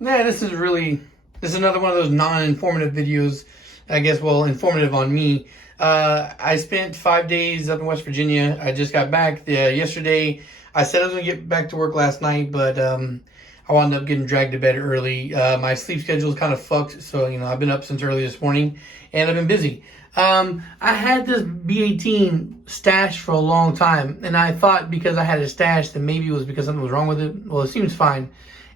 Yeah, this is another one of those non-informative videos. I guess, well, informative on me. I spent 5 days up in West Virginia. I just got back yesterday. I said I was gonna get back to work last night, but I wound up getting dragged to bed early. My sleep schedule is kind of fucked, so I've been up since early this morning, and I've been busy. I had this B18 stashed for a long time, and I thought because I had it stashed that maybe it was because something was wrong with it. Well, it seems fine.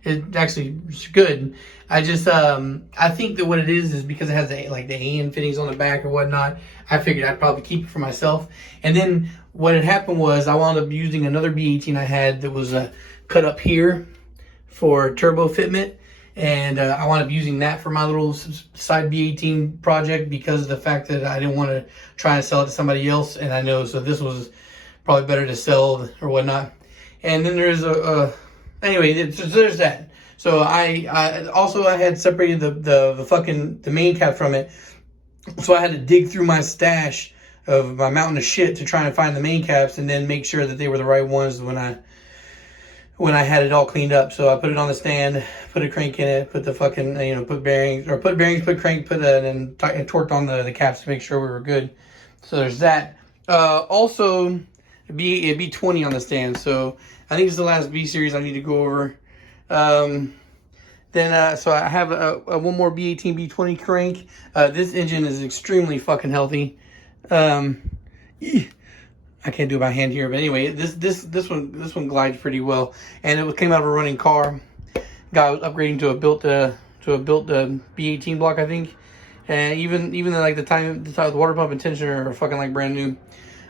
It actually is good. I just I think that what it is because it has the AN fittings on the back or whatnot. I figured I'd probably keep it for myself. And then what had happened was I wound up using another B18 I had that was cut up here for turbo fitment, and I wound up using that for my little side B18 project because of the fact that I didn't want to try and sell it to somebody else, and I know so this was probably better to sell or whatnot. And then there's anyway, there's that. So I had separated the main cap from it, so I had to dig through my stash of my mountain of shit to try and find the main caps and then make sure that they were the right ones when I had it all cleaned up. So I put it on the stand, put a crank in it, put the fucking, put bearings, put crank, and torqued on the caps to make sure we were good. So there's that. Also, a B20 on the stand. So I think it's the last B series I need to go over. So I have a one more B18 B20 crank. This engine is extremely fucking healthy. I can't do it by hand here, but anyway, this one glides pretty well, and it came out of a running car. Guy was upgrading to a built B18 block, I think, and even like the water pump and tensioner are fucking like brand new.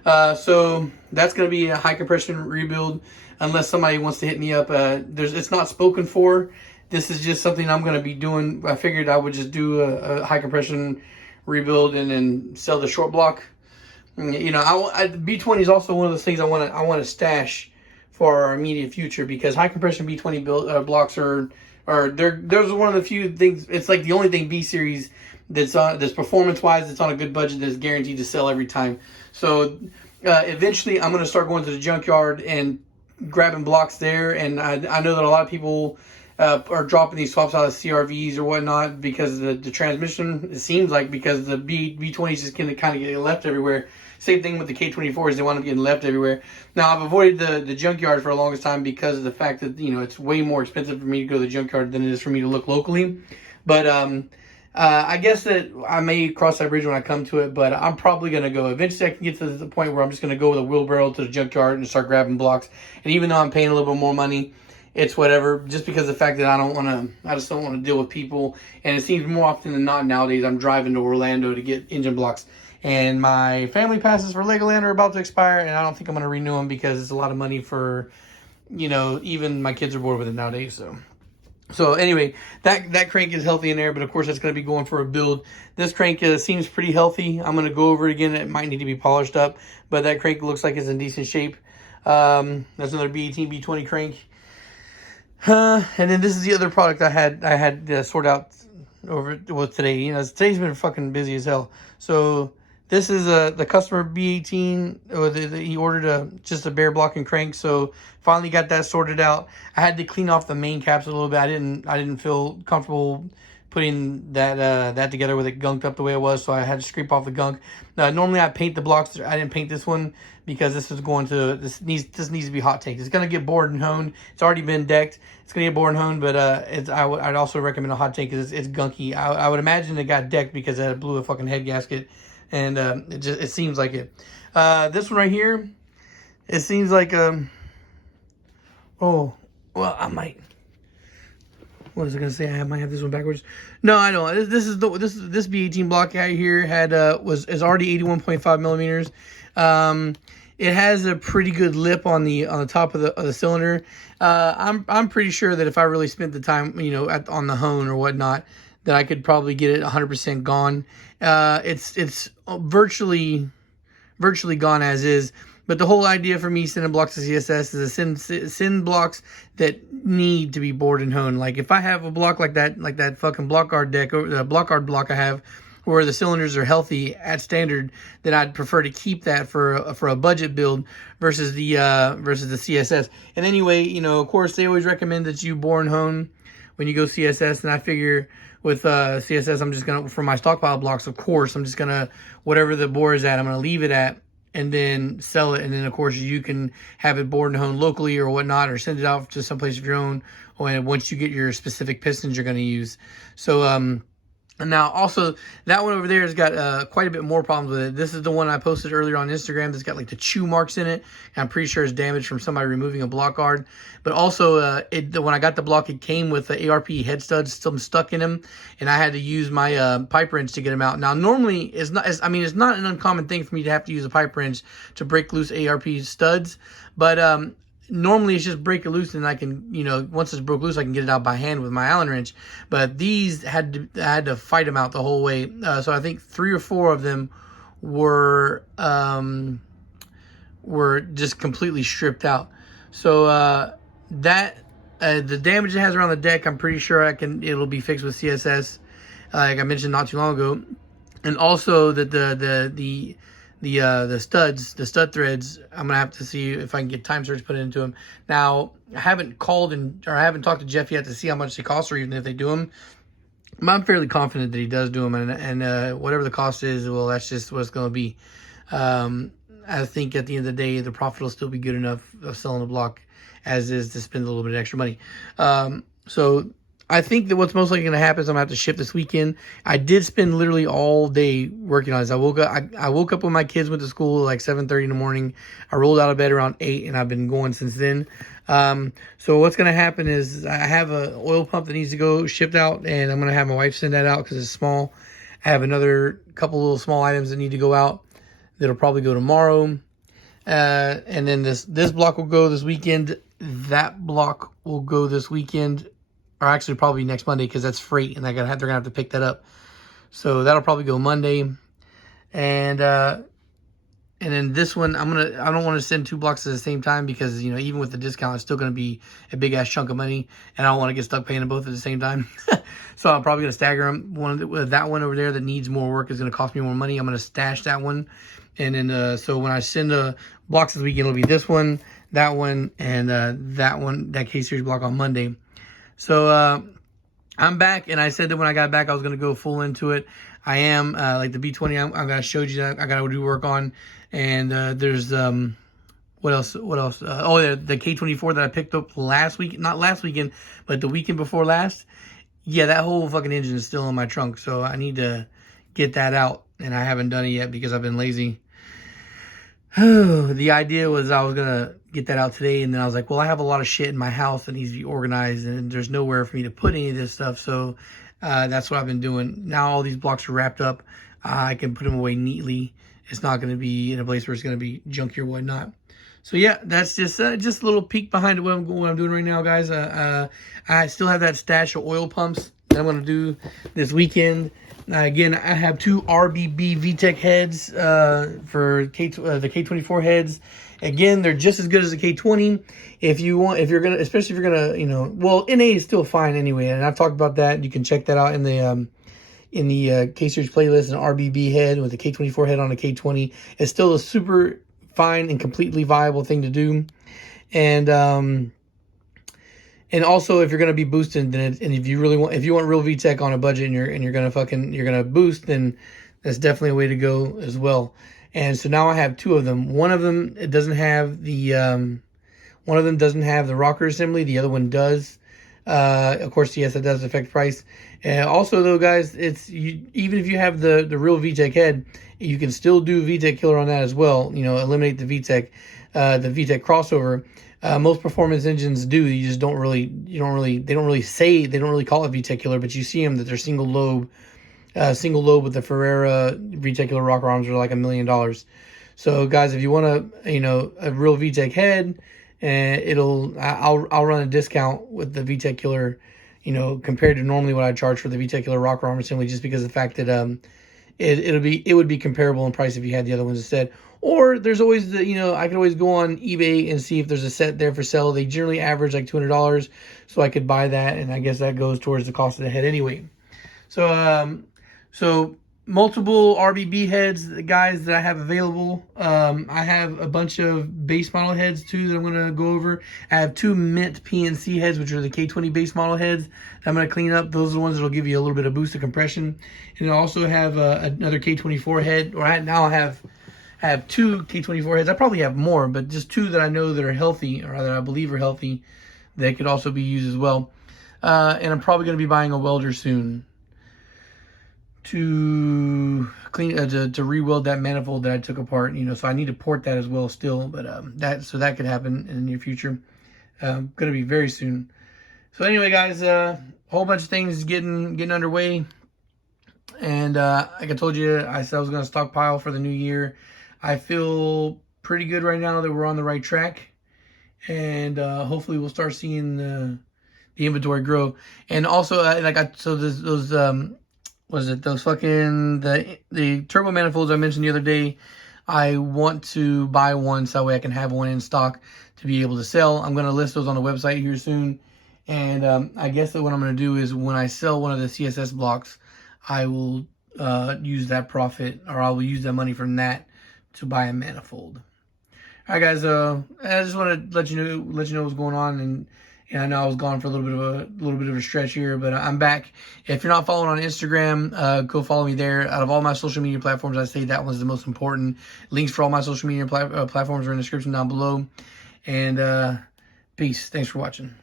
So that's gonna be a high compression rebuild, unless somebody wants to hit me up. It's not spoken for. This is just something I'm gonna be doing. I figured I would just do a high compression rebuild and then sell the short block. B20 is also one of those things I want to stash for our immediate future, because high compression B20 blocks are there's one of the few things. It's like the only thing B series that's performance wise that's on a good budget that's guaranteed to sell every time. So eventually I'm going to start going to the junkyard and grabbing blocks there, and I know that a lot of people are dropping these swaps out of CRVs or whatnot because the transmission, it seems like, because the B20s just kind of get left everywhere. Same thing with the K24s, they wind up getting left everywhere. Now, I've avoided the junkyard for the longest time because of the fact that, it's way more expensive for me to go to the junkyard than it is for me to look locally. But I guess that I may cross that bridge when I come to it, but I'm probably going to go. Eventually, I can get to the point where I'm just going to go with a wheelbarrow to the junkyard and start grabbing blocks. And even though I'm paying a little bit more money, it's whatever, just because of the fact that I just don't want to deal with people. And it seems more often than not nowadays I'm driving to Orlando to get engine blocks. And my family passes for Legoland are about to expire, and I don't think I'm going to renew them because it's a lot of money for, even my kids are bored with it nowadays. So anyway, that crank is healthy in there, but of course that's going to be going for a build. This crank seems pretty healthy. I'm going to go over it again. It might need to be polished up, but that crank looks like it's in decent shape. That's another B18 B20 crank. And then this is the other product I had sorted out over today. Today's been fucking busy as hell. So this is the customer B18. He ordered just a bare block and crank. So finally got that sorted out. I had to clean off the main caps a little bit. I didn't feel comfortable putting that together with it gunked up the way it was, so I had to scrape off the gunk. Normally I paint the blocks. I didn't paint this one because this needs to be hot tanked. It's gonna get bored and honed. It's already been decked. It's gonna get bored and honed, but I'd also recommend a hot tank because it's gunky. I would imagine it got decked because it blew a fucking head gasket, and it seems like it. This one right here, it seems like oh well, I might. What was I gonna say? I might have this one backwards. No, I don't. This B18 block right here is already 81.5 millimeters. It has a pretty good lip on the top of the cylinder. I'm pretty sure that if I really spent the time, on the hone or whatnot, that I could probably get it 100% gone. It's virtually gone as is. But the whole idea for me sending blocks to CSS is to send blocks that need to be bored and honed. Like if I have a block like that fucking block guard deck, or the block guard block I have, where the cylinders are healthy at standard, then I'd prefer to keep that for a budget build versus the CSS. And anyway, of course they always recommend that you bore and hone when you go CSS. And I figure with CSS, I'm just going to, for my stockpile blocks, of course, I'm just going to, whatever the board is at, I'm going to leave it at and then sell it. And then, of course, you can have it bored and honed locally or whatnot, or send it out to someplace of your own once you get your specific pistons you're going to use. So, and now also that one over there has got quite a bit more problems with it. This is the one I posted earlier on Instagram that's got like the chew marks in it. And I'm pretty sure it's damaged from somebody removing a block guard. But also when I got the block, it came with the ARP head studs still stuck in them, and I had to use my pipe wrench to get them out. Now normally it's not an uncommon thing for me to have to use a pipe wrench to break loose ARP studs, but normally it's just break it loose and I can, once it's broke loose, I can get it out by hand with my Allen wrench. But these I had to fight them out the whole way. So I think 3 or 4 of them were just completely stripped out. So the damage it has around the deck, I'm pretty sure it'll be fixed with CSS, like I mentioned not too long ago. And also that the stud threads, I'm gonna have to see if I can get time search put into them. Now I haven't called or I haven't talked to Jeff yet to see how much they cost or even if they do them. But I'm fairly confident that he does do them, and whatever the cost is, well, that's just what it's gonna be. I think at the end of the day, the profit will still be good enough of selling the block as is to spend a little bit of extra money. So I think that what's most likely going to happen is I'm going to have to ship this weekend. I did spend literally all day working on this. I woke up when my kids went to school like 7:30 in the morning. I rolled out of bed around 8, and I've been going since then. So what's going to happen is I have an oil pump that needs to go shipped out, and I'm going to have my wife send that out because it's small. I have another couple little small items that need to go out that'll probably go tomorrow. And then this block will go this weekend. That block will go this weekend, or actually probably next Monday because that's freight, and they're gonna have to pick that up. So that'll probably go Monday. And then this one, I don't want to send 2 blocks at the same time because even with the discount, it's still gonna be a big ass chunk of money, and I don't want to get stuck paying them both at the same time. So I'm probably gonna stagger them. That one over there that needs more work is gonna cost me more money. I'm gonna stash that one, and then so when I send the blocks this weekend, it'll be this one, that one, and that K-Series block on Monday. So I'm back, and I said that when I got back I was going to go full into it. I am, like the B20 I'm going to show you that I got to do work on. And there's, what else? Oh, the K24 that I picked up not last weekend, but the weekend before last. Yeah, that whole fucking engine is still in my trunk, so I need to get that out, and I haven't done it yet because I've been lazy. The idea was I was going to get that out today, and then I was like, well, I have a lot of shit in my house that needs to be organized, and there's nowhere for me to put any of this stuff, so that's what I've been doing. Now all these blocks are wrapped up. I can put them away neatly. It's not going to be in a place where it's going to be junky or whatnot. So yeah, that's just a little peek behind what I'm doing right now, guys. I still have that stash of oil pumps that I'm going to do this weekend. Again, I have 2 RBB VTEC heads for the K24 heads. Again, they're just as good as the K20. Especially if you're gonna, well, NA is still fine anyway, and I've talked about that. You can check that out in the K-Series playlist. An RBB head with the K24 head on a K20 is still a super fine and completely viable thing to do. And also, if you're gonna be boosting, then if you want real VTEC on a budget, and you're gonna boost, then that's definitely a way to go as well. And so now I have 2 of them. One of them doesn't have the rocker assembly. The other one does. Of course, yes, that does affect price. Also, though, guys, even if you have the real VTEC head, you can still do VTEC killer on that as well. Eliminate the VTEC crossover. Most performance engines do. They don't really call it VTEC killer, but you see them that they're single lobe with the Ferrera VTEC killer rocker arms are like $1 million. So guys, if you want a real VTEC head, I'll run a discount with the VTEC killer, compared to normally what I charge for the VTEC killer rocker arm assembly, just because of the fact that it would be comparable in price if you had the other ones instead. Or there's always I could always go on eBay and see if there's a set there for sale. They generally average like $200, so I could buy that, and I guess that goes towards the cost of the head anyway. So multiple RBB heads, guys, that I have available. I have a bunch of base model heads too that I'm going to go over. I have 2 mint PNC heads, which are the K20 base model heads that I'm going to clean up. Those are the ones that will give you a little bit of boost of compression. And I also have another K24 head, or I have 2 K24 heads. I probably have more, but just 2 that I know that are healthy, or that I believe are healthy, that could also be used as well. And I'm probably going to be buying a welder soon to clean to re-weld that manifold that I took apart. So I need to port that as well still, but that could happen in the near future. Going to be very soon. So anyway, guys, a whole bunch of things getting underway, and like I told you, I said I was going to stockpile for the new year. I feel pretty good right now that we're on the right track, and hopefully we'll start seeing the inventory grow. And also, those fucking the turbo manifolds I mentioned the other day. I want to buy one so that way I can have one in stock to be able to sell. I'm going to list those on the website here soon. And I guess that what I'm going to do is when I sell one of the CSS blocks, I will use that profit, or I will use that money from that to buy a manifold. All right, guys. I just want to let you know what's going on, and I know I was gone for a little bit of a stretch here, but I'm back. If you're not following on Instagram, go follow me there. Out of all my social media platforms, I say that one's the most important. Links for all my social media platforms are in the description down below. And peace. Thanks for watching.